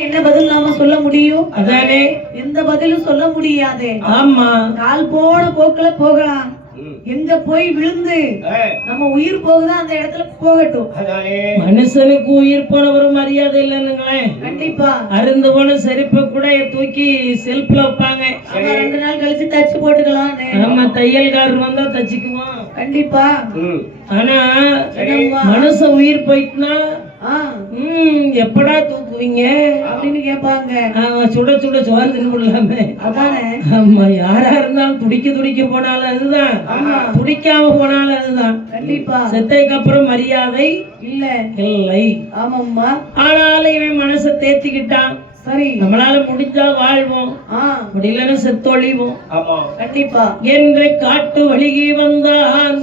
என்ன பதில் நாம சொல்ல முடியும்? அதானே எந்த பதிலும் சொல்ல முடியாது. ஆமா, கால் போன போக்குல போகலாம். எங்க போய் விழுந்து நம்ம உயிர் போகுதோ அந்த இடத்துல போகட்டும். மனுஷனுக்கு உயிர் போன ஒரு மரியாதை இல்லைன்னுங்களேன். கண்டிப்பா அருந்து போன செருப்பை கூட தூக்கி செல்ஃப்ல வைப்பாங்க. 2 நாள் கழிச்சு தச்சு போட்டுக்கலாம். நம்ம தையல்காரர் வந்தா தச்சுக்குவோம். கண்டிப்பா. ஆனா மனுஷ உயிர் போயிட்டுனா எப்படா தூக்குவீங்க அப்படின்னு கேட்பாங்க. சுட சுட சோறு தின்னு. அதானே. ஆமா, யாரா இருந்தாலும் துடிக்க போனாலும் அதுதான், துடிக்காம போனாலும் அதுதான். கண்டிப்பா. செத்தைக்கு அப்புறம் மரியாதை இல்லை. ஆமாம்மா. ஆனாலும் இவன் மனசை தேத்திக்கிட்டான். சரி, நம்மளால முடிஞ்சா வாழ்வோம், முடியலன்னு செத்தொழிவோம். கண்டிப்பா என்று காட்டு வழிகி வந்தான்.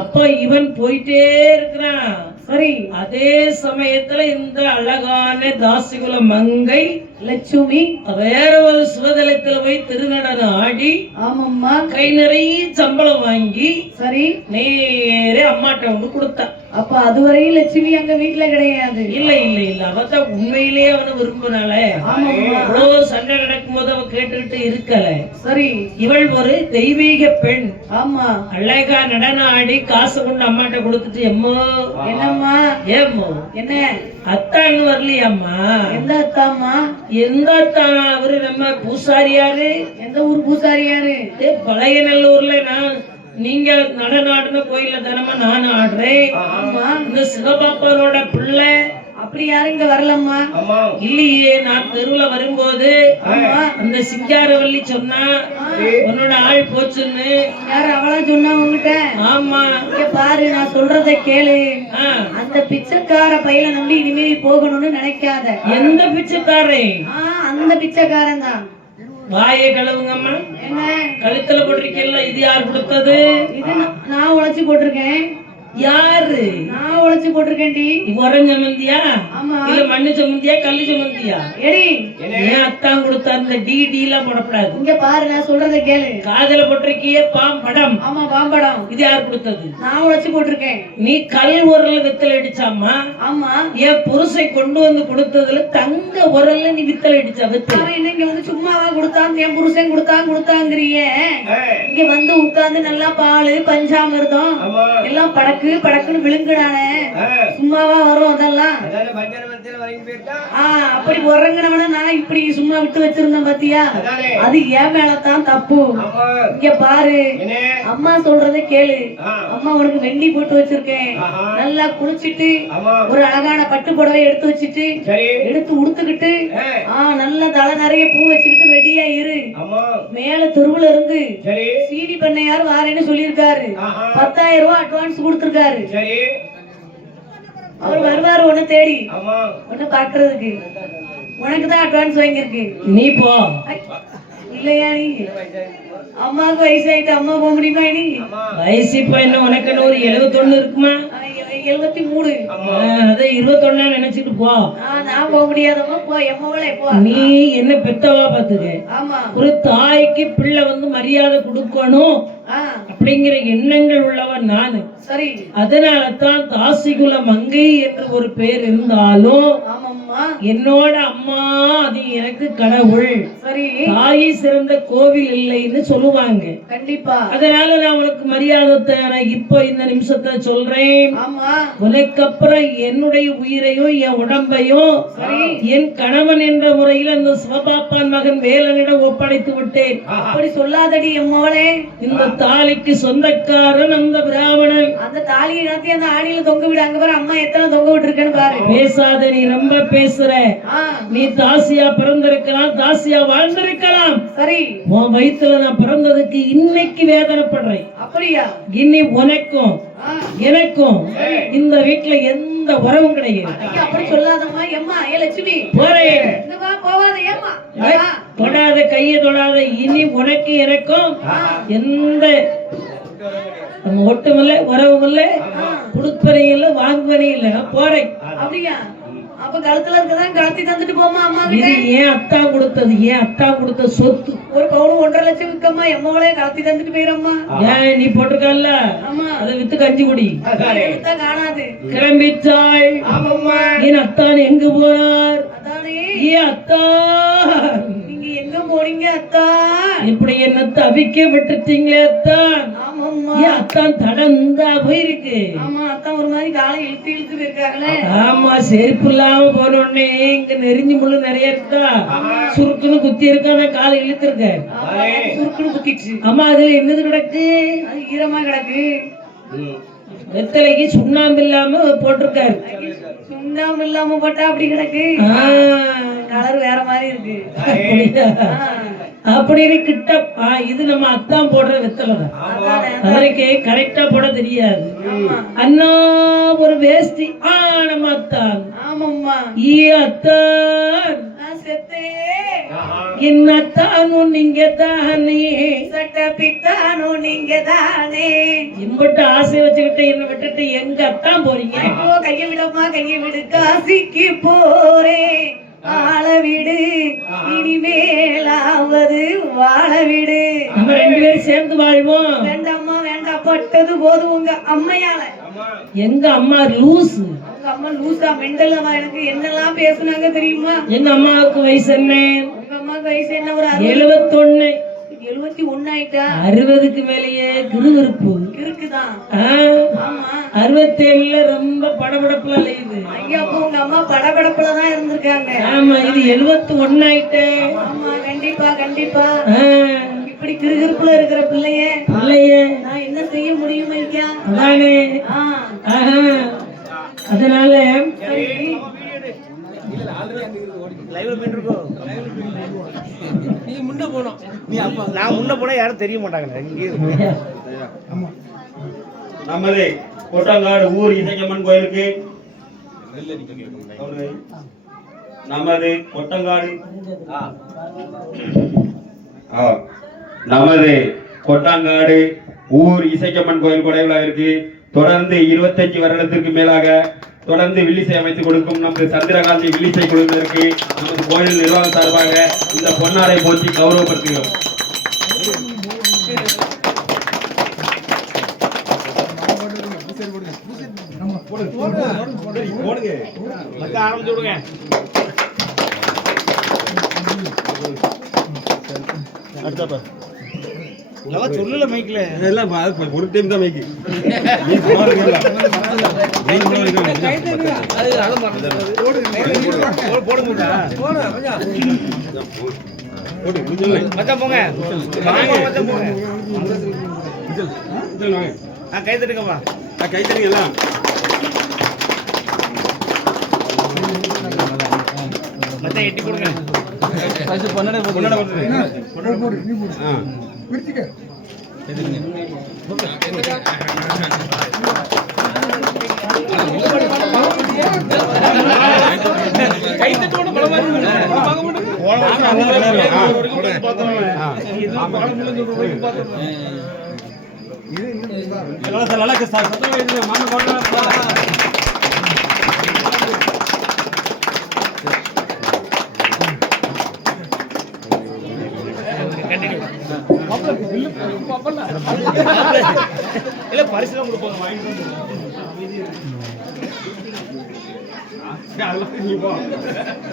அப்ப இவன் போயிட்டே இருக்கிறான். சரி, அதே சமயத்துல இந்த அழகான தாசிகுல மங்கை லட்சுமி வேற ஒரு சுவதலத்துல போய் திருநடனம் ஆடி, ஆமாம்மா, கை நிறைய சம்பளம் வாங்கி சரி நேரே அம்மாட்ட வந்து கொடுத்தா. அப்ப அதுவரையும் லட்சுமி அங்க வீட்டுல கிடையாது. இல்ல இல்ல இல்ல, அவதான் உண்மையிலேயே அவனை விரும்பினால. அவ்வளவு சண்டை நடக்கும் போது அவ கேட்டுக்கிட்டு இருக்கல. சரி, இவள் ஒரு தெய்வீக பெண். ஆமா, அழகா நடனம் ஆடி காசு கொண்டு அம்மாட்ட கொடுத்துட்டு, எம்மோ என்னம்மா, ஏம்மோ என்ன அத்தான்னு வரலையாம்மா? எந்த அத்தாம்மா? எந்த அத்தானா? அவரு நம்ம பூசாரியாரு. எந்த ஊர் பூசாரியாரு? பழைய நல்லூர்ல. நான் நீங்க நடனம் ஆடுன கோயில்ல தானமா நானும் ஆடுறேன். இந்த சிவபாப்பரோட பிள்ளை. அப்படி யாரும் இங்க வரலம்மா? இல்லையே, நான் தெருவுல வரும்போது அந்த சிங்காரவல்லி சொன்னா உன்னோட ஆள் போச்சுன்னு. யாரு அவளா சொன்னா உங்ககிட்ட? ஆமா. இங்க பாரு, நான் சொல்றத கேளு. அந்த பிச்சைக்கார பையனை நம்பி இனிமேல் போகணும்னு நினைக்காத. எந்த பிச்சைக்காரன்? அந்த பிச்சைக்காரன் தான். வாயை கழுவுங்கம்மா. என்ன கழுத்துல போட்டிருக்கீல்ல, இது யார் கொடுத்தது? இது நான் உழைச்சு போட்டிருக்கேன். யாரு? நான் உழைச்சு போட்டிருக்கேன். டி உரம் சமந்தியா? ஆமா. இல்ல மண்ணு சமந்தியா, கல்லு சமந்தியா? எடி ஏன் அத்தான் கொடுத்தா? இந்த டி எல்லாம் போடக்கூடாது. இங்க பாரு, நான் சொல்றத கேளு. காதல போட்டிருக்கிய பாம்படம். ஆமா, பாம்படம். இது யார் கொடுத்தது? நான் உழைச்சு போட்டிருக்கேன். நீ கல் உரல்ல வித்தல் அடிச்சாமா? ஆமா. என் புருஷை கொண்டு வந்து கொடுத்ததுல தங்க உரல்ல நீ வித்தல் அடிச்சா? வித்தல் இங்க வந்து சும்மாவா கொடுத்தாங்க? என் புருஷன் கொடுத்தாங்கிறீங்க. இங்க வந்து உட்கார்ந்து நல்லா பால் பஞ்சாமிர்தம் எல்லாம் படக்குன்னு விழுங்குனானே, சும்மாவா வரும் அதெல்லாம்? அப்படி உறங்கினவன நான் இப்படி சும்மா விட்டு வச்சிருந்தேன் பாத்தியா? அது என் மேலதான் தப்பு. இங்க பாரு, அம்மா சொல்றத கேளு. அம்மா உனக்கு வெண்ணி போட்டு வச்சிருக்கேன். நல்லா குளிச்சுட்டு ஒரு அழகான பட்டு புடவை எடுத்து வச்சுட்டு எடுத்து உடுத்துக்கிட்டு நல்லா தலை நிறைய பூ வச்சுக்கிட்டு ரெடியா இரு. மேல தெருவுல இருந்து சீனி பண்ணையாரு வாரேன்னு சொல்லியிருக்காரு. 10,000 ரூபாய் அட்வான்ஸ் கொடுத்திருக்காரு. அவர் வருவாரு உன்னை தேடி, உன்னை பாக்குறதுக்கு. உனக்குதான் அட்வான்ஸ் வாங்கியிருக்கு. நீ போ. இல்லையா? நீ அம்மாவுக்கு வயசாயிட்டு அம்மா போக முடியுமா? நீ வயசு இப்ப என்ன உனக்கு 71 இருக்குமா? 73. அத 21 நினைச்சிட்டு போ. நான் போக முடியாதம்மா. போ, எம்மவளே போ. நீ என்ன பெத்தவளா பாத்துக்க. ஆமா, ஒரு தாய்க்கு பிள்ளை வந்து மரியாதை கொடுக்கணும் அப்படிங்கிற எண்ணங்கள் உள்ளவன் நானு. சரி, அதனாலதான் தாசிகுல மங்கை என்று ஒரு பேர் இருந்தாலும் என்னோட அம்மா அது எனக்கு கடவுள். சரி, தாயை சிறந்த கோவில் இல்லைன்னு சொல்லுவாங்க. கண்டிப்பா. அதனால நான் உனக்கு மரியாதை இப்ப இந்த நிமிஷத்தை சொல்றேன். உனக்கு அப்புறம் என்னுடைய உயிரையும் என் உடம்பையும் என் கணவன் என்ற முறையில் அந்த சிவபாப்பான் மகன் வேலனிடம் ஒப்படைத்து விட்டேன். அப்படி சொல்லாதடி எம்மவளே. இந்த தாலிக்கு சொந்தக்காரன் அந்த பிராமணன். அந்த தாலியை நடத்தி அந்த ஆணியில தொங்க விட. அங்க பாரு அம்மா எத்தனை தொங்க விட்டு இருக்கேன்னு பாரு. பேசாத, நீ ரொம்ப பேசுற. நீ தாசியா பிறந்திருக்கலாம், தாசியா வாழ்ந்திருக்கலாம். சரி, உன் வயிற்றுல நான் பிறந்ததுக்கு இன்னைக்கு வேதனைப்படுறேன். அப்படியா? இன்னி உனக்கும் எனக்கும் இந்த வீட்டுல எந்த உறவும் கிடையாது. அப்படி சொல்லாதம்மா. எம்மா, ஏ லட்சுமி, போறேன். போவாத. ஏம்மா, தொடாத, கையை தொடாத. இனி உனக்கு எனக்கும் எந்த ஒட்டும் இல்ல, உறவும் இல்ல, கொடுப்பனையும் இல்ல, வாங்குவனையும் இல்ல. நான் போறேன். அப்படியா? அப்ப கழுத்துல இருக்கதான் கழட்டி தந்துட்டு போமா அம்மா கிட்ட. இது ஏன் அத்தா கொடுத்தது, ஏன் அத்தா கொடுத்த சொத்து. ஒரு பவுன் 1.5 லட்சம் விற்கம்மா, எம்மோளே கழட்டி தந்துட்டு போயிரம்மா. ஏன் நீ போட்டிருக்கல்ல, ஆமா அதை வித்து கஞ்சி குடி. எடுத்தா காணாது. கிளம்பிட்டாள். ஆமாம்மா. என் அத்தான் எங்க போனார்? அதானே ஏன் அத்தா நீங்க எங்க போறீங்க அத்தா? இப்படி என்ன தவிக்க விட்டுட்டீங்களே அத்தான். ஆமாம்மா. ஏன் அத்தான் தடந்தா போயிருக்கு. ஆமா அத்தான் ஒரு மாதிரி காலை இழுத்து இழுத்து போயிருக்காங்களே. ஆமா செருப்பு இல்லாம போனோடனே இங்க நெறிஞ்சு முள்ளு நிறைய இருக்கா, சுருக்குன்னு குத்தி இருக்கா, நான் காலை இழுத்துருக்கேன். சுருக்குன்னு குத்திடுச்சு. அம்மா அதுல என்னது கிடக்கு? அது ஈரமா கிடக்கு. வெத்தலைக்கு சுண்ணாம்பு இல்லாம போட்டிருக்காரு. சுண்ணாம்பு இல்லாம போட்டா அப்படி கிடக்கு. கலர் வேற மாதிரி இருக்கு. அப்படின்னு கிட்ட இது நம்ம அத்தான் போடுற வெத்தலை தான். அதற்கு கரெக்டா போட தெரியாது. அண்ணா ஒரு வேஷ்டி நம்ம அத்தான். ஆமாம்மா. ஈ அத்தான் செத்தே என் அத்தானும் நீங்க தானே, சட்ட பித்தானோ நீங்க தானே. இம்பட்டு ஆசை வச்சுக்கிட்டு என்ன விட்டுட்டு எங்க அத்தான் போறீங்க? கைய விடமா கைய விடு, காசிக்கு போறேன் ஆள விடு, இனிமேலாவது வாழ விடு. நம்ம 2 பேரும் சேர்ந்து வாழ்வோம். வேண்டாம்மா வேண்டாம், பட்டது போதும் உங்க அம்மையால. எங்க அம்மா லூசு. உங்க அம்மா லூசா மெண்டலவா? எனக்கு என்னெல்லாம் பேசுனாங்க தெரியுமா? எங்க அம்மாவுக்கு வயசு என்ன? உங்க அம்மாவுக்கு வயசு என்ன? ஒரு 71. 71 ஆயிட்டா? 60க்கு மேலேயே கிருவிருப்பு இருக்குதான். ஆமா 67ல ரொம்ப படபடப்புல இல்லையுது. ஐயா அப்போ உங்க அம்மா படபடப்புலதான் இருந்திருக்காங்க. ஆமா இது 71 ஆயிட்டு. ஆமா கண்டிப்பா கண்டிப்பா. இப்படி கிருகிருப்புல இருக்கிற பிள்ளைய நான் என்ன செய்ய முடியும் ஐயா? அதானே. அதனால நான் முன்ன போனா யாரும் தெரிய மாட்டாங்க. நமது கொட்டங்காடு ஊர் இசையம்மன் கோயிலுக்கு நமது கொட்டங்காடு நமது கொட்டாங்காடு ஊர் இசைக்கம்மன் கோயில் கொடை விழாவிற்கு தொடர்ந்து 25 வருடத்திற்கு மேலாக தொடர்ந்து வில்லிசை அமைத்து கொடுக்கும் நமது சந்திரகாந்தி வில்லிசை குழுவினருக்கு நமது கோயில் நிர்வாகம் சார்பாக இந்த பொன்னாடை போற்றி கௌரவப்படுத்துகிறோம். ஆரம்பிச்சு விடுங்க. சொல்லல மைக்ல எல்லாம் ஒரு டைம் தான் மைக்கு கை தட்டுங்கப்பா, கை தட்டுங்க. எட்டி கொடுங்க.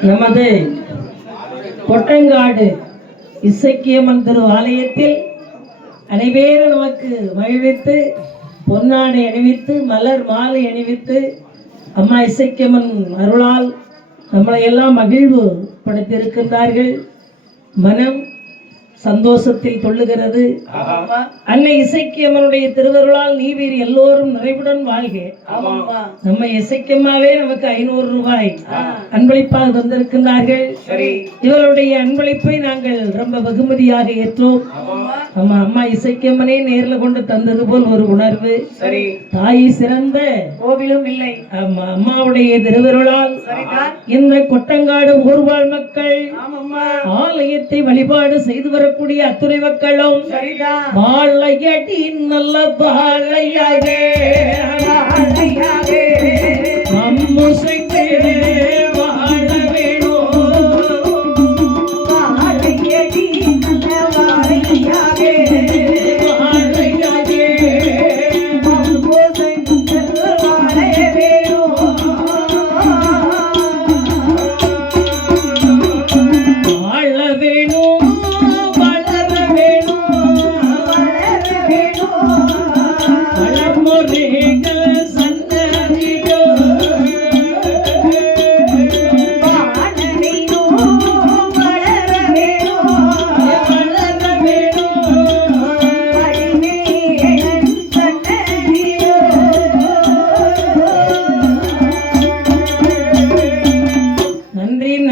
நமது கொட்டங்காடு இசைக்கியம்மன் திரு ஆலயத்தில் அனைவரும் நமக்கு மகிழ்வித்து பொன்னாடை அணிவித்து மலர் மாலை அணிவித்து அம்மா இசைக்கியம்மன் அருளால் நம்மளை எல்லாம் மகிழ்வு படுத்தியிருக்கின்றார்கள். மனம் சந்தோஷத்தில் தொள்ளுகிறது. அன்னை இசைக்கியம்மனுடைய திருவருளால் நீவீர் எல்லோரும் நிறைவுடன் வாழ்க. நம்ம இசைக்கியம்மாவே நமக்கு 500 ரூபாய் அன்பளிப்பாக தந்திருக்கின்றார்கள். இவருடைய அன்பளிப்பை நாங்கள் ரொம்ப வெகுமதியாக ஏற்றோம். ஆமா அம்மா இசைக்கியம்மனே நேர்ல கொண்டு தந்தது போல் ஒரு உணர்வு. தாய் சிறந்த கோவிலும் இல்லை. ஆமா அம்மாவுடைய திருவருளால் இந்த கொட்டங்காடு ஊர்வாழ் மக்கள் ஆலயத்தை வழிபாடு செய்து வரக்கூடிய அத்துணை மக்களும் வாழையடி நல்ல வாழையாகே அம்முசைக்கு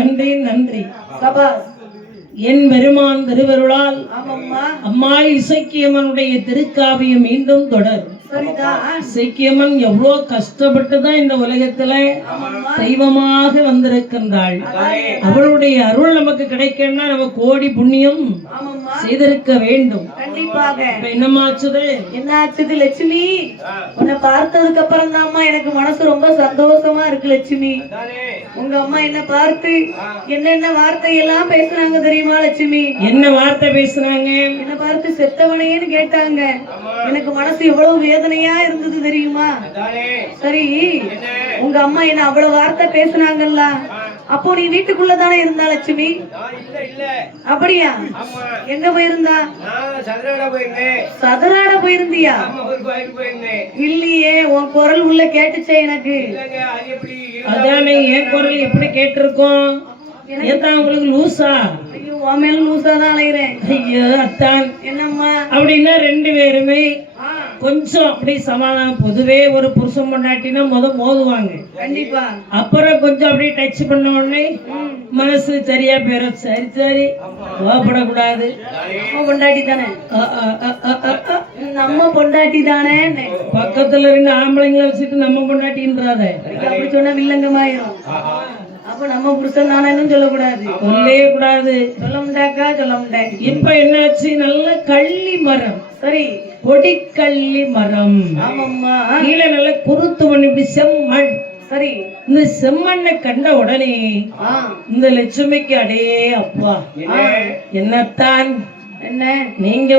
நன்றி நன்றி. சபாஸ். என் பெருமான் திருவருளால் ஆமாம்மா. அம்மாள் இசக்கியம்மனுடைய திருக்காவியம் மீண்டும் தொடர். சரிதான். இசக்கியம்மன் எவ்வளோ கஷ்டப்பட்டுதான் இந்த உலகத்துல தெய்வமாக வந்திருக்கின்றாள். அவளுடைய அருள் நமக்கு கிடைக்கணும்னா நம்ம கோடி புண்ணியம் ஆமாம்மா. செய்திருக்க வேண்டும். கண்டிப்பாக. இப்ப என்னமாச்சுது? என்ன ஆச்சுது லட்சுமி? உன்னை பார்த்ததுக்கு அப்புறம் தான்மா எனக்கு மனசு ரொம்ப சந்தோஷமா இருக்கு லட்சுமி. உங்க அம்மா என்ன பார்த்து என்னென்ன வார்த்தை எல்லாம் பேசுனாங்க தெரியுமா லட்சுமி? என்ன வார்த்தை பேசுறாங்க? என்ன பார்த்து செத்தவனையேன்னு கேட்டாங்க. எனக்கு மனசு எவ்வளவு வேதனையா இருந்தது தெரியுமா? சரி, உங்க அம்மா என்ன அவ்வளவு வார்த்தை பேசுனாங்கல்ல, அப்போ நீ வீட்டுக்குள்ள தானே இருந்தா லட்சுமி? அப்படியா? எங்க போயிருந்தா? சதுராட போயிருந்தியா? இல்லையே, உன் குரல் உள்ள கேட்டுச்சே எனக்கு. அதானே, என் குரல் எப்படி கேட்டிருக்கோம்? ஏத்தான் உங்களுக்கு லூசா? ஐயோ, உன் மேல லூசா தான் அலைகிறேன். ஐயோ அத்தான். என்னம்மா? அப்படின்னா ரெண்டு பேருமே கொஞ்சம் அப்படி சமாதானம். பொதுவே ஒரு புருஷன் பொண்டாட்டினா மோதுவாங்க. கண்டிப்பா. அப்புறம் கொஞ்சம் அப்படியே டச் பண்ண உடனே மனசு சரியா போயிடும். சரி சரி, கோவப்படக்கூடாது. நம்ம பொண்டாட்டி தானே, நம்ம பொண்டாட்டி தானே. பக்கத்துல ரெண்டு ஆம்பளைங்களை வச்சுட்டு நம்ம பொண்டாட்டின்றாத. அப்படி சொன்னா வில்லங்கமாயிரும். அப்ப நம்ம புருஷன் தானேன்னு சொல்லக்கூடாது. சொல்லவே கூடாது. சொல்ல முடியாக்கா, சொல்ல முடியாது. இப்ப என்னாச்சு? நல்ல கள்ளி மரம். சரி, கொடிக்கள்ளி மரம். ஆமாம்மா. கீழே நல்ல குருத்து மண், இப்படி செம்மண். சரி, இந்த செம்மண்ணை கண்ட உடனே இந்த லட்சுமிக்கு அடே அப்பா, என்னத்தான் என்ன நீங்க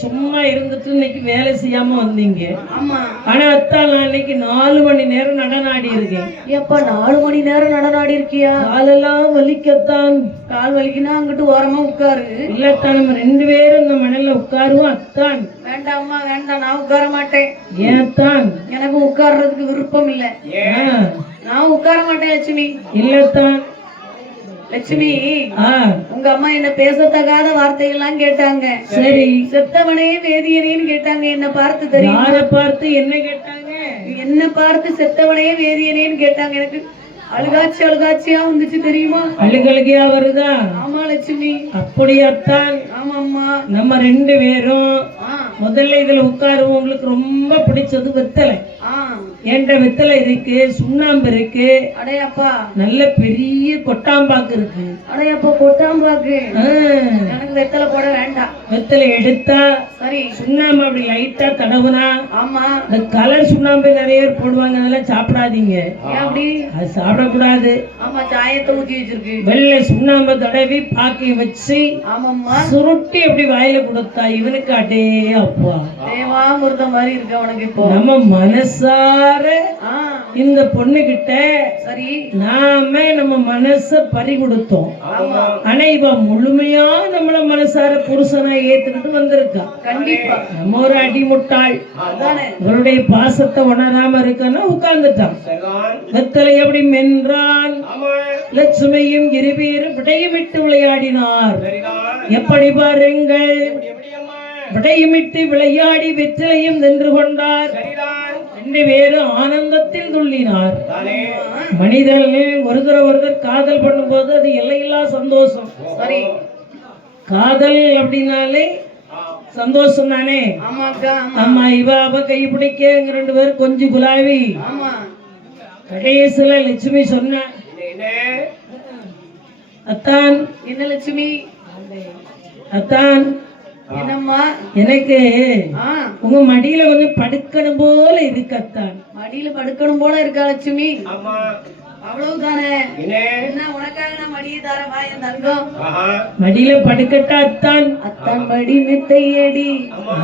சும்மா இருந்துட்டு இன்னைக்கு வேலை செய்யாம வந்தீங்க. ஆமா. ஆனா அத்தான் நான் இன்னைக்கு 4 மணி நேரம் நடனாடி இருக்கேன். எப்ப 4 மணி நேரம் நடனாடி இருக்கியா? காலெல்லாம் வலிக்கத்தான். கால் வலிக்குன்னா அங்கிட்டு ஓரமா உட்காரு. இல்லத்தான், நம்ம 2 பேரும் இந்த மணல்ல உட்காருவோம். அத்தான். வேண்டாம்மா, வேண்டாம், நான் உட்கார மாட்டேன். ஏத்தான்? எனக்கு உட்கார்றதுக்கு விருப்பம் இல்ல. நான் உட்கார மாட்டேன் லட்சுமி. இல்லத்தான். லட்சுமி, உங்க அம்மா என்ன பேசத்தகாத வார்த்தைகள்லாம் கேட்டாங்க. சரி, செத்தவனே வேதியனேன்னு கேட்டாங்க. என்ன பார்த்து தெரியும்? யாரை பார்த்து என்ன கேட்டாங்க? என்ன பார்த்து செத்தவனே வேதியனேன்னு கேட்டாங்க. எனக்கு அழுகாட்சியா வந்துச்சு தெரியுமா? அழுகழுகையா வருதா? ஆமா லட்சுமி. அப்படியாத்தான். ஆமாம்மா. நம்ம 2 பேரும் முதல்ல இதுல உட்காருவோம். உங்களுக்கு ரொம்ப பிடிச்சது வெத்தலை. என்கிட்ட வெத்தலை இருக்கு, சுண்ணாம்பு இருக்கு. அடையப்பா, நல்ல பெரிய கொட்டாம்பாக்கு இருக்கு. அடையப்பா, கொட்டாம்பாக்கு. எனக்கு வெத்தலை போட வேண்டாம். வெத்தலை எடுத்தா சரி, சுண்ணாம்பு அப்படி லைட்டா தடவுனா. ஆமா. இந்த கலர் சுண்ணாம்பு நிறைய பேர் போடுவாங்க, அதெல்லாம் சாப்பிடாதீங்க. அப்படி அது சாப்பிடக்கூடாது. ஆமா, சாயத்தை ஊத்தி வச்சிருக்கு. வெள்ளை சுண்ணாம்பு தடவி பாக்கி வச்சு ஆமாம்மா சுருட்டி அப்படி வாயில கொடுத்தா இவனுக்கு அடே அப்பா தேவாமிர்தம் மாதிரி இருக்கு அவனுக்கு. இப்போ நம்ம மனசார இந்த பொண்ணு கிட்ட சரி நாம நம்ம மனச பறி கொடுத்தோம். ஆனா இவ முழுமையா நம்மள மனசார புருஷனா ஏத்துக்கிட்டு வந்திருக்கா. கண்டிப்பா. நம்ம ஒரு அடிமுட்டாள். இவருடைய பாசத்தை உணராம இருக்கன்னா உட்கார்ந்துட்டான். வெத்தலை எப்படி மென்றான். லட்சுமியும் இருவேரும் விடையுமிட்டு விளையாடினார். எப்படி பாருங்கள், விடையுமிட்டு விளையாடி வெற்றிலையும் நின்று கொண்டார். 2 பேரும் ஆனந்தத்தில் துள்ளினார். மனிதர்கள் ஒருத்தர் காதல் பண்ணும்போது அது எல்லையில்லா சந்தோஷம். சரி, காதல் அப்படின்னாலே சந்தோஷம் தானே. ஆமா. இவ அவ கை பிடிக்க 2 பேரும் கொஞ்சம் குலாவி. கடைசியில லட்சுமி சொன்ன, அத்தான். என்ன லட்சுமி? அத்தான், என்னம்மா? எனக்கு உங்க மடியில கொஞ்சம் படுக்கணும் போல இருக்கு அத்தான். மடியில படுக்கணும் போல இருக்கா லட்சுமி? அவ்வளவுதானே. என்ன உனக்காக நான் மடியை தரவா என் தங்கம்? மடியில படுக்கட்டா அத்தான்? அத்தான் மடி மெத்தையடி.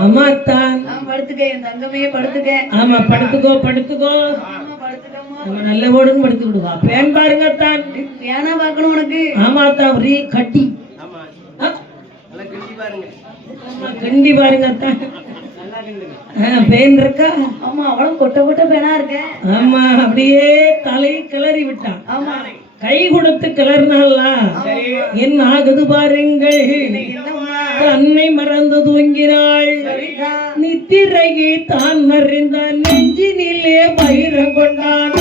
ஆமா அத்தான். படுத்துக்க என் தங்கமே, படுத்துக்க. ஆமா, படுத்துக்கோ படுத்துக்கோ. நம்ம நல்ல ஓடுன்னு படுத்து விடுவா. பேன் பாருங்க அத்தான். பேனா பாக்கணும் உனக்கு? ஆமா அத்தான், ஒரே கட்டி கண்டி பாருங்க அத்தான். பேன் இருக்கா? ஆமா, அவ்வளவு கொட்ட கொட்ட பேனா இருக்க. ஆமா, அப்படியே தலை கிளறி விட்டான். ஆமா, கை கொடுத்து கிளறினால என்ன ஆகுது பாருங்கள். தன்னை மறந்து தூங்கினாள். நித்திரையை தான் மறைந்தான். நெஞ்சினிலே பயிரம் கொண்டான்.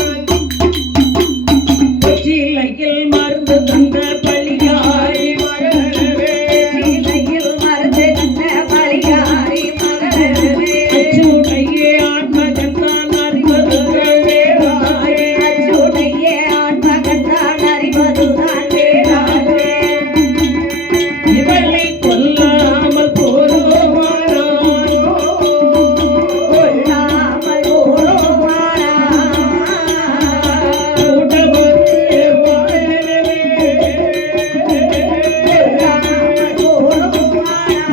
மறந்து தந்த பழிகாரி மகளரவே சீலையில் மரத்தை தந்த பழிகாரி மகளரவே அச்சுடையே ஆன்மகந்தான் அறிவதுதான் வேறாய் அச்சுடையே ஆன்மகந்தான் அறிவதுதான் வேறாவே இவளை கொல்லாமல் போருமானாய் கொள்ளாமல் ஓடுவானா கூடவரே வாழவே கொள்ளாமல் ஓடுவானா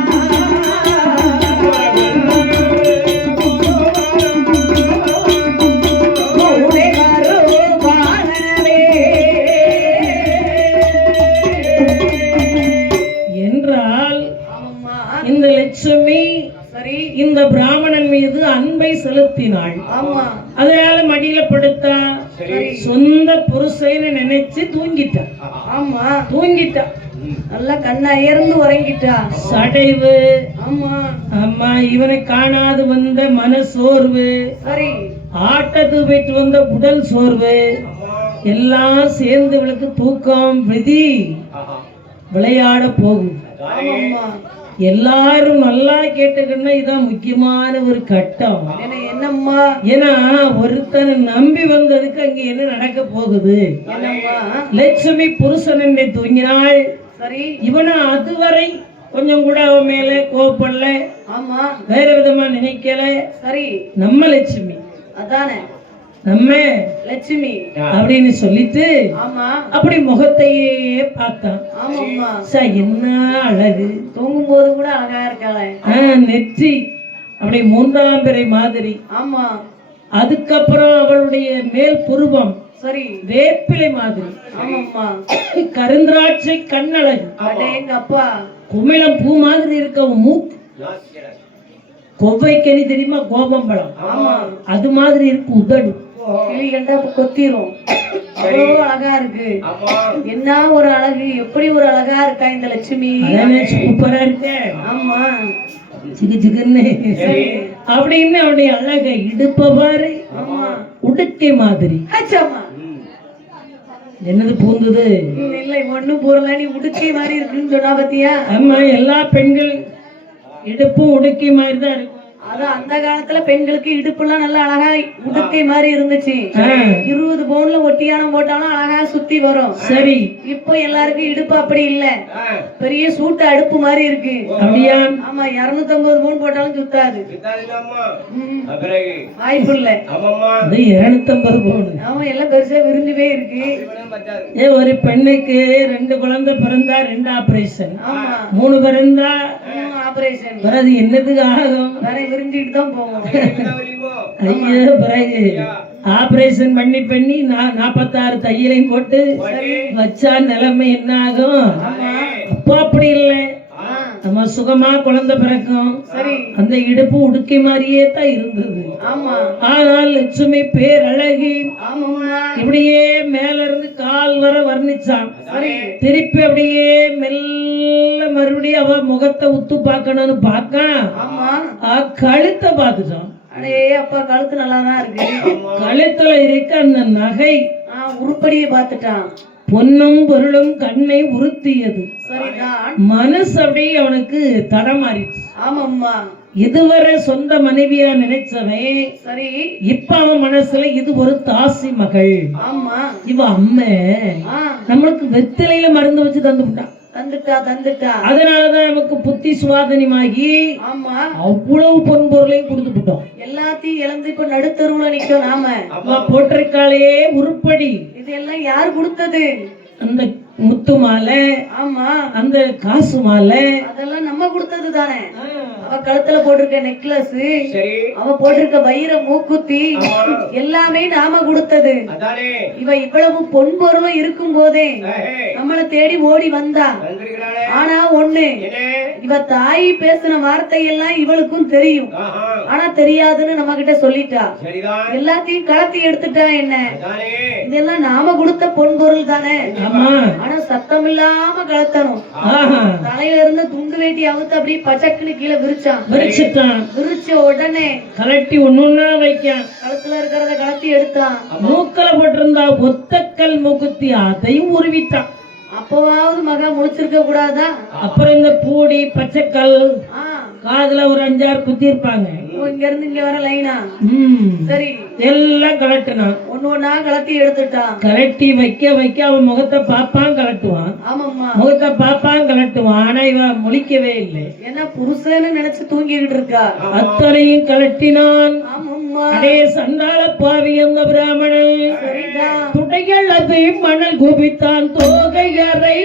கூடை வருவானவே என்றால் ஆமா இந்த லட்சுமி சரி இந்த பிராமணன் மீது அன்பை செலுத்தினாள். ஆமா அதனால மடியில படுத்தா சொந்த புருஷனை நினைச்சு தூங்கிட்டா. ஆமா தூங்கிட்டா நல்லா கண்ணா இறந்து உறங்கிட்டா சடைவு. ஆமா அம்மா இவனை காணாது வந்த மனசோர்வு, சரி ஆட்டத்து போயிட்டு வந்த உடல் சோர்வு எல்லாம் சேர்ந்து இவளுக்கு தூக்கம் விதி விளையாட போகும். ஆமாம்மா எல்லாரும் நல்லா கேட்டுக்கன்னா இதான் முக்கியமான ஒரு கட்டம். என்னம்மா ஏன்னா ஒருத்தனை நம்பி வந்ததுக்கு அங்க என்ன நடக்க போகுது? என்னம்மா லட்சுமி புருஷன் தூங்கினாள். சரி இவனை அதுவரை கொஞ்சம் கூட அவன் மேல கோபப்படல, ஆமா வேற விதமா நினைக்கல. சரி நம்ம லட்சுமி அதானே நம்ம லட்சுமி அப்படின்னு சொல்லிட்டு ஆமா அப்படி முகத்தையே பார்த்தான். ஆமாம்மா என்ன அழகு, தூங்கும் போது கூட அழகா இருக்காளே. நெற்றி அப்படி மூன்றாம் பிறை மாதிரி. ஆமா அதுக்கப்புறம் அவளுடைய மேல் புருவம் சரி வேப்பிலை மாதிரி. ஆமாம்மா கருந்திராட்சை கண்ணழகு, அடே எங்க அப்பா குமிழம் பூ மாதிரி இருக்க மூக்கு, கொவ்வைக்கனி தெரியுமா கோபம்பழம், ஆமா அது மாதிரி இருக்கு உதடு. கிளி கண்டா இப்ப கொத்திரும். அவ்வளோ அழகா இருக்கு. என்ன ஒரு அழகு, எப்படி ஒரு அழகா இருக்கா இந்த லட்சுமி. அதானே சூப்பரா இருக்க. ஆமா சிக்கு சிக்குன்னு அப்படின்னு அவனுடைய அழகை இடுப்ப பாரு, ஆமா உடுக்கை மாதிரி. ஆச்சாமா என்னது பூந்தது? இல்ல ஒண்ணும் போறல, நீ உடுக்கை மாதிரி இருக்குன்னு சொன்னா பாத்தியா. ஆமா எல்லா பெண்கள் இடுப்பும் உடுக்கை மாதிரி தான் இருக்கும். அதான் அந்த காலத்துல பெண்களுக்கு இடுப்புலாம் நல்லா அழகா உடுக்கை மாதிரி இருந்துச்சு. 20 பவுன்ல ஒட்டியானம் போட்டாலும் அழகா சுத்தி வரும். சரி இப்போ எல்லாருக்கும் இடுப்பு அப்படி இல்ல, பெரிய சூட்டு அடுப்பு மாதிரி இருக்கு. அப்படியா? ஆமா 250 பவுன் போட்டாலும் சுத்தாது. வாய்ப்பு இல்ல. அது 250 பவுன். ஆமா எல்லாம் பெருசா விரிஞ்சுவே இருக்கு. ஒரு பெண்ணுக்கு 2 குழந்தை பிறந்தா 2 ஆபரேஷன், ஆமா 3 பிறந்தா ஆபரேஷன் அது என்னதுக்கு ஆகும்? வேற விரிஞ்சுட்டு தான் போவோம். ஐயோ பிறகு ஆபரேஷன் பண்ணி 46 தையலையும் போட்டு வச்சா நிலைமை என்ன ஆகும்? அப்போ அப்படி இல்லை, நம்ம சுகமா குழந்தை பிறக்கும். சரி அந்த இடுப்பு உடுக்கை மாதிரியே தான் இருந்தது. ஆமா ஆனால் லட்சுமி பேரழகி. ஆமாம்மா இப்படியே மேல இருந்து கால் வர வர்ணிச்சான். திருப்பி அப்படியே மெல்ல மறுபடியும் அவ முகத்தை உத்து பார்க்கணும்னு பார்க்க ஆமா கழுத்தை பார்த்துட்டான். அடே அப்பா கழுத்து நல்லாதான் இருக்கு. கழுத்துல இருக்க அந்த நகை உருப்படியை பார்த்துட்டான். பொன்னும் பொருளும் கண்ணை உறுத்தியது. சரிதான் மனசு அப்படியே அவனுக்கு தடமாறிச்சு. ஆமாம்மா இதுவரை சொந்த மனைவியா நினைச்சவன் சரி இப்ப அவன் மனசுல இது ஒரு தாசி மகள், ஆமா இவ அம்மை நம்மளுக்கு வெத்திலையில மருந்து வச்சு தந்து விட்டான். தந்துட்டா அதனாலதான் நமக்கு புத்தி சுவாதனமாகி ஆமா அவ்வளவு பொன் பொருளையும் கொடுத்து விட்டோம். எல்லாத்தையும் இழந்து இப்ப நடுத்தருவுல நிக்கும் நாம. போட்டிருக்காளே உருப்படி, இதெல்லாம் யார் கொடுத்தது? அந்த முத்து மாலை, ஆமா அந்த காசு மாலை அதெல்லாம் நம்ம கொடுத்தது தானே. அவ கழுத்துல போட்டிருக்க நெக்லஸ், அவ போட்டிருக்க வைர மூக்குத்தி எல்லாமே நாம கொடுத்தது. இவ இவ்வளவு பொன் பொருளும் இருக்கும் போதே நம்மளை தேடி ஓடி வந்தா. ஆனா ஒண்ணு, இவ தாய் பேசின வார்த்தை எல்லாம் இவளுக்கும் தெரியும், ஆனா தெரியாதுன்னு நம்ம கிட்ட சொல்லிட்டா. எல்லாத்தையும் கலத்தி எடுத்துட்டா. என்ன இதெல்லாம் நாம கொடுத்த பொன் பொருள் தானே, ஆனா சத்தம் இல்லாம கலத்தணும். தலையில இருந்து துண்டு வேட்டி அவுத்து அப்படியே பச்சக்குன்னு கீழே விரிச்சான். விரிச்ச உடனே கலட்டி ஒண்ணுன்னா வைக்கான். கழுத்துல இருக்கிறத கலத்தி எடுத்தான். மூக்கல போட்டிருந்தா ஒத்தக்கல் மூக்குத்தி அதையும் உருவிட்டான். அப்பவாவது மகா முழிச்சிருக்க கூடாதா? அப்புறம் இந்த பூடி பச்சைக்கல் ஆ, காதுல ஒரு 5-6 குத்தி இருப்பாங்க. ஓ, இங்க இருந்து இங்க வர லைனா? சரி, எல்லாம் கலட்டினான். ஒண்ணு ஒண்ணா கலத்தி எடுத்துட்டான். கலட்டி வைக்க அவன் முகத்தை பாப்பான் கலட்டுவான், ஆமாம்மா. முகத்தை பாப்பான் கலட்டுவான். ஆனா இவன் முழிக்கவே இல்லை. என்ன புருஷன்னு நினைச்சு தூங்கிக்கிட்டு இருக்கா? அத்தனையும் கலட்டினான். ஆமாம்மா. அடே சண்டாள பாவி அந்த பிராமணன் சரிதான். துடைகள் அதை மணல் குபித்தான், தோகையறை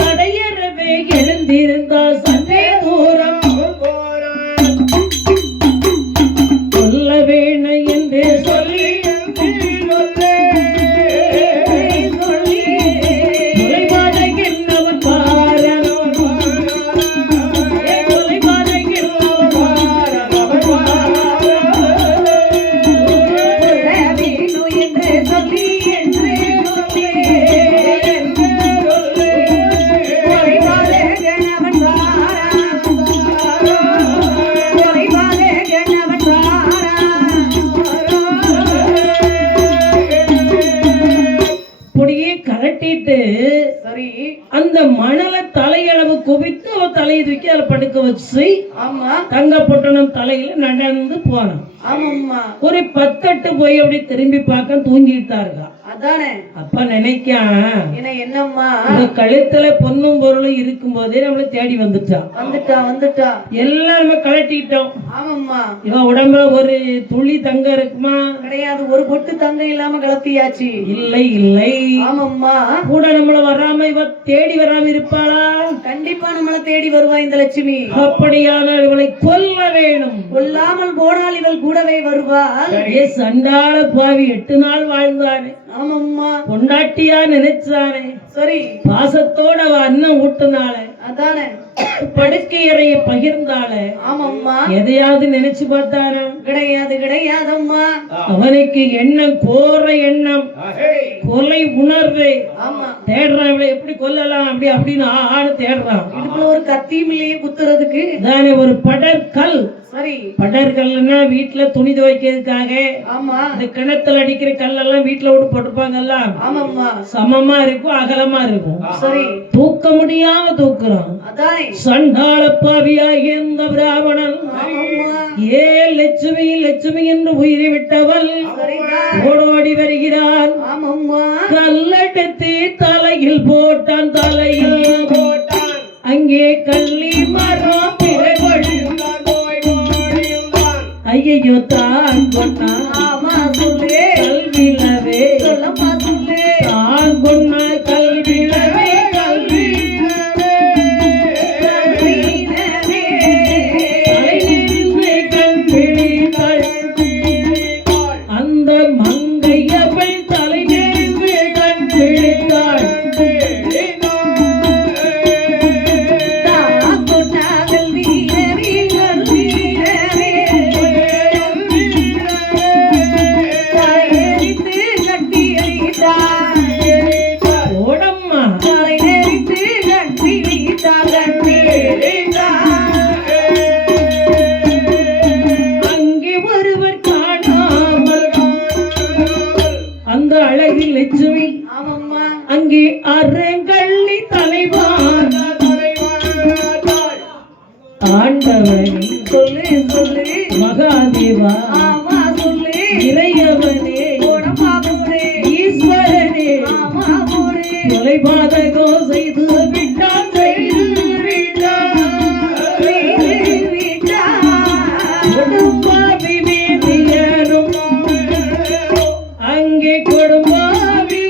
தடையறவே எழுந்திருந்தால் சற்றே தூரம் சொல்ல வேண என்று சொல்லி தொலைவாதைகின்றவன் பாரன், தொலைவாதைகின்றவன் பாரன். வேணும் என்று சொல்லி என்று சொல்லி ஒளிவாலே கணவன் வாரான். ஒளிவாலே கணவன் வாரான். பொடியே கலட்டிட்டு சரி, அந்த மணலை தலையளவு குவித்து அவ தலையை தூக்கி அதை படுக்க வச்சு ஆமா. தங்கப்பட்டணம் தலையில நடந்து போனான். ஆமாம்மா. ஒரு 10-8 போய் அப்படி திரும்பி பார்க்க தூங்கிட்டாருங்க. அதானே. அப்ப நினைக்கான், என்னம்மா? இந்த கழுத்துல பொன்னும் பொருளும் இருக்கும் போதே நம்மள தேடி வந்துட்டான். வந்துட்டா. எல்லாம் நம்ம கலட்டிட்டோம். ஆமாம்மா. இவன் உடம்புல ஒரு துளி தங்கம் இருக்குமா? கிடையாது. ஒரு பொட்டு தங்க இல்லாம கலத்தியாச்சு. இல்லை. ஆமாம்மா. கூட நம்மள வராம இவ தேடி வராம இருப்பாளா? கண்டிப்பா நம்மள தேடி வருவா இந்த லட்சுமி. அப்படியான இவளை கொல்ல வேணும். கொல்லாமல் போனால் இவள் கூடவே வருவா. ஏ சண்டாள பாவி 8 நாள் வாழ்ந்தானே, ஆமாம்மா. பொண்டாட்டியா நினைச்சானே, சரி, பாசத்தோட அவ அன்னம் ஊட்டுனாளே, அதானே. படுக்கையறையை பகிர்ந்தாளே, ஆமாம்மா. எதையாவது நினைச்சு பார்த்தானா? கிடையாதம்மா. அவனுக்கு எண்ணம், கோர எண்ணம், கொலை உணர்வு. ஆமா. தேடுறான், இவளை எப்படி கொல்லலாம் அப்படின்னு ஆடு தேடுறான். இதுக்குள்ள ஒரு கத்தியும் இல்லையே குத்துறதுக்கு. தானே ஒரு படற்கல். சரி, படற்கல்னா வீட்டுல துணி துவைக்கிறதுக்காக ஆமா. இந்த கிணத்துல அடிக்கிற கல்லெல்லாம் வீட்டுல விட்டு போட்டுப்பாங்கல்ல, ஆமாம்மா. சமமா இருக்கும், அகலமா இருக்கும். சரி, தூக்க முடியாம தூக்குறான். அதானே. சண்டாள பாவியாகிய இந்த பிராமணன் ஆமாம்மா. ஏ லட்சுமி என்று உயிரை விட்டவள் சரிதான். ஓடோடி வருகிறான். ஆமாம்மா. கல்லெடுத்து தலையில் போட்டான், அங்கே கள்ளி மரம் பிறகு ஐயோ தான் கொண்டா. ஆமா, சொல்லு. கல்விலவே சொல்லம்மா, சொல்லு. தான் கொண்ட கல்விலவே வீணவே. தலையிலிருந்து கண் பிடித்தாள். அந்த மங்கையவள் தலையிலிருந்து கண் பிடித்தாள். கொட்டாகல் வீரவே, வீரவே. தலையெறித்து கட்டி அடித்தார். ஓடம்மா தலையெறித்து கட்டி அடித்தார். அங்கே ஒருவர் காணாமல் அந்த அழகி லட்சுமி ஆமாம்மா. அங்கே அறங்கள்ளி தலைவான் ஆண்டவனே சொல்லு. மகாதேவா ஆமா, சொல்லு. இறையவனே போடமா போடு. ஈஸ்வரனே ஆமா, போடு. கொலைபாதகோ செய்து விட்டான், கொடும்பாவி மீதியரும் அங்கே கொடும்பாவி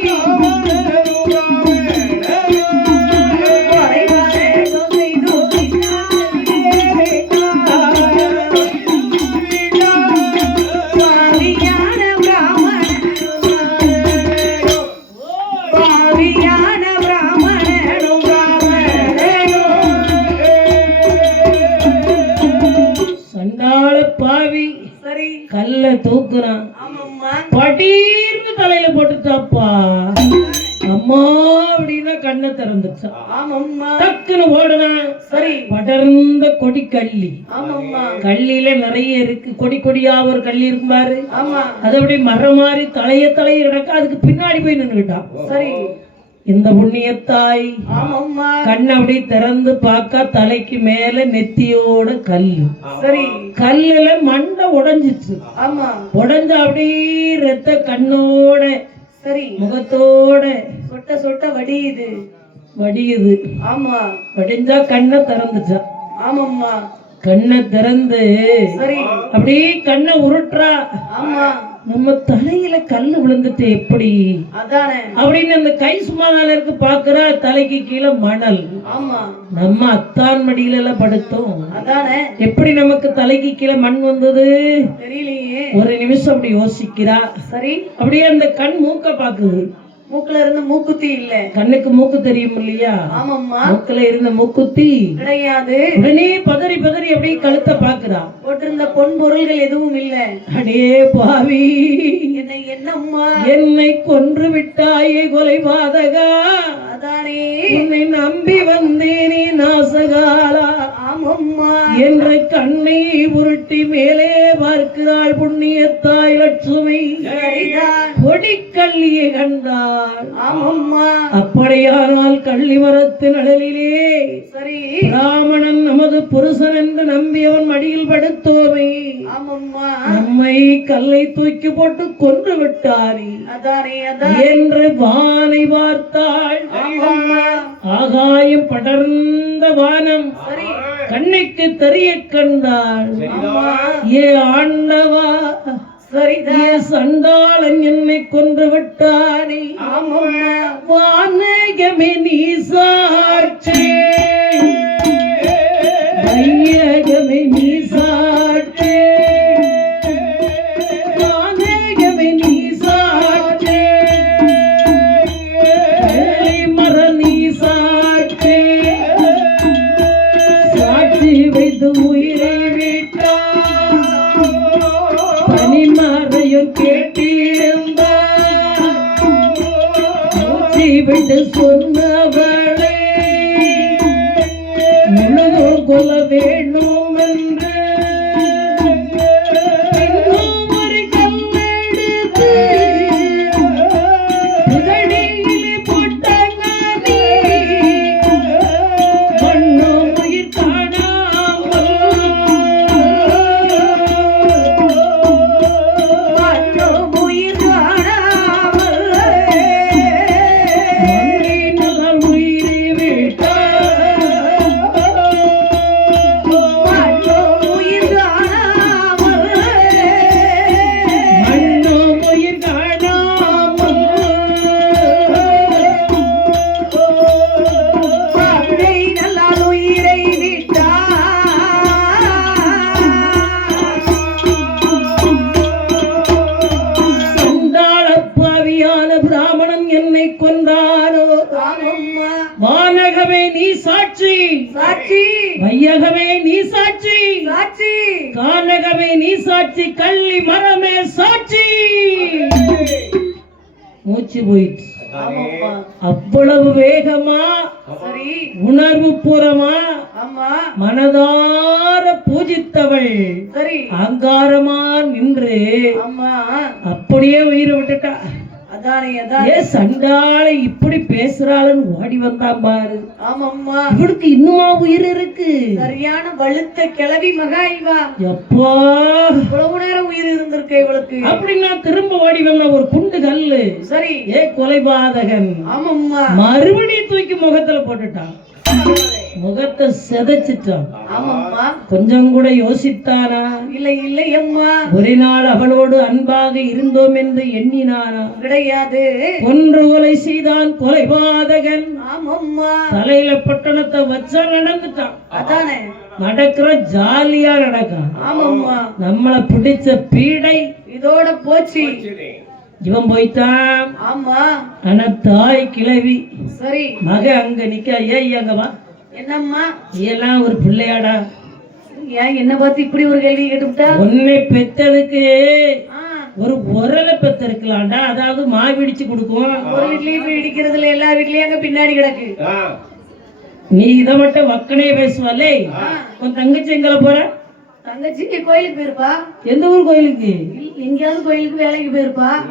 சண்டாள பாவி சரி. கல்ல தூக்குறான். ஆமாம்மா. படீர்னு தலையில போட்டுட்டாப்பா. அம்மா அம்மா அப்படின்னா கண்ணை திறந்துச்சான். ஆமாம்மா. டக்குன்னு ஓடுனா சரி. படர்ந்த கொடி கள்ளி. ஆமாம்மா. கள்ளியில நிறைய இருக்கு, கொடி கொடியா ஒரு கள்ளி இருக்கும் பாரு. ஆமா. அது அப்படியே மரம் மாதிரி தலைய கிடக்க, அதுக்கு பின்னாடி போய் நின்றுட்டான். சரி. இந்த புண்ணியத்தாய் ஆமாம்மா. கண் அப்படி திறந்து பார்க்க தலைக்கு மேல நெத்தியோட கல்லு. சரி. கல்லுல மண்டை உடைஞ்சிச்சு. ஆமா. உடைஞ்ச அப்படியே ரத்த கண்ணோட சரி. முகத்தோட சொட்ட சொட்ட வடியுது. வடியுது. ஆமா. வடிஞ்சா கண்ணை திறந்துச்சா. ஆமாம்மா. கண்ணை திறந்து சரி. அப்படியே கண்ணை உருட்டுறா. ஆமா. நம்ம தலையில கல்லு விழுந்துட்டு எப்படி அதானே அப்படின்னு அந்த கை சும்மாதால இருக்கு பாக்குறா. தலைக்கு கீழே மணல். ஆமா. நம்ம அத்தான் மடியில எல்லாம் படுத்தோம். அதானே எப்படி நமக்கு தலைக்கு கீழே மண் வந்தது தெரியலையே. ஒரு நிமிஷம் அப்படி யோசிக்கிறா. சரி. அப்படியே அந்த கண் மூக்க பாக்குது. மூக்குல இருந்து மூக்குத்தி இல்ல. கண்ணுக்கு மூக்கு தெரியும் இல்லையா? ஆமாம்மா. மூக்குல இருந்த மூக்குத்தி கிடையாது. உடனே பதறி பதறி அப்படியே கழுத்தை பாக்குறா. போட்டிருந்த பொன் பொருள்கள் எதுவும் இல்ல. அடே பாவி, என்னம்மா என்னை கொன்று விட்டாயே கொலைபாதகா. அதானே உன்னை நம்பி வந்தேனே நாசகாலா. ஆமாம்மா. என்ற கண்ணை உருட்டி மேலே பார்க்கிறாள் புண்ணியத்தாய் லட்சுமி. சரிதான். கொடிக்கல்லியை கண்டாள். ஆமாம்மா. அப்படியானால் கள்ளி மரத்தின் அழலிலே சரி. பிராமணன் நமது புருஷன் என்று நம்பியவன் மடியில் படுத்தோமே. ஆமாம்மா. நம்மை கல்லை தூக்கி போட்டு கொன்று விட்டாரே அதானே அதான் என்று வானை பார்த்தாள். ஆமாம்மா. ஆகாயம் படர்ந்த வானம் சரி. கண்ணுக்கு தெரிய கண்டாள். ஆமா. ஏ ஆண்டவா, சரிதான். ஏ சண்டாளன் என்னை கொன்று விட்டானே. ஆமாம்மா. வானகமே நீ சாட்சி, வையகமே நீ சாட்சி, வானகமே நீ சாட்சி, மர நீ சாட்சி, சாட்சி வைத்து உயிரை விட்டார். பனிமறையும் கேட்டிருந்தார். மூச்சு விட்டு சொன்னவளை முழுதும் கொல்ல வேண்டும் என்று இன்னும் ஒரு கல்லெடுத்து புதடியிலே போட்டாங்க. மண்ணும் உயிர் காணாமல் மண்ணும் உயிர் காணாமல் மண்ணினால் உயிரை விட்டார். மண்ணும் உயிர் காணாமல் மண்ணும் உயிர் காணாமல் மங்கை நல்லால் உயிரை விட்டார். சண்டாளப்பாவியான பிராமணன் என்னை கொன்றானோ. ஆமாம்மா. வானகமே நீ சாட்சி, சாட்சி. வையகமே நீ சாட்சி, சாட்சி. கானகமே நீ சாட்சி, கள்ளி மரமே சாட்சி. மூச்சு போயிடுச்சு. ஆமாம்மா. அவ்வளவு வேகமா சரி. உணர்வு பூரமா ஆமா. மனதார பூஜித்தவள் சரி. அங்காரமா நின்று ஆமா. அப்படியே உயிரை விட்டுட்டா. அதானே அதான் ஏ சண்டாளை இப்படி பேசுறாளுன்னு ஓடி வந்தான் பாரு. ஆமாம்மா. இவளுக்கு இன்னுமா உயிர் இருக்கு? சரியான வலுத்த கிளவி மகா இவா. எப்பா இவ்வளவு நேரம் உயிர் இருந்திருக்க இவளுக்கு. அப்படின்னா திரும்ப ஓடி வந்த ஒரு குண்டு கல்லு. சரி. ஏ கொலைபாதகன் ஆமாம்மா. மறுபடியும் தூக்கி முகத்துல போட்டுட்டான். முகத்தை செதைச்சிட்டான். ஆமாம்மா. கொஞ்சம் கூட யோசித்தானா? இல்லை இல்லை அம்மா. ஒரு நாள் அவளோடு அன்பாக இருந்தோம் என்று எண்ணினானா? கிடையாது. கொன்று கொலை செய்தான் கொலைபாதகன். ஆமாம்மா. தலையில பட்டணத்தை வச்சா நடந்துட்டான். அதானே நடக்கிற ஜாலியா நடக்கான். ஆமாம்மா. நம்மள பிடிச்ச பீடை இதோட போச்சு. இவன் போய்த்தான். ஆமா. ஆனா தாய் கிழவி சரி. மக அங்க நிக்க. ஏய் அங்க வா. என்னம்மா? நீ எல்லாம் ஒரு பிள்ளையாடா? ஏன் என்ன பார்த்து இப்படி ஒரு கேள்வி கேட்டுவிட்டா? உன்னை பெத்ததுக்கு ஒரு உரலை பெத்திருக்கலாம்டா, அதாவது மாவிடிச்சு கொடுக்கும். ஒரு வீட்லயும் போய் இடிக்கிறதுல எல்லா வீட்லயும் அங்க பின்னாடி கிடக்கு. நீ இதை மட்டும் வக்கனே பேசுவாலே. உன் தங்கச்சி எங்களை போற? தங்கச்சி கோயிலுக்கு போயிருப்பா. எந்த ஊர் கோயிலுக்கு? எங்கேயாவது கோயிலுக்கு வேலைக்கு போயிருப்பா.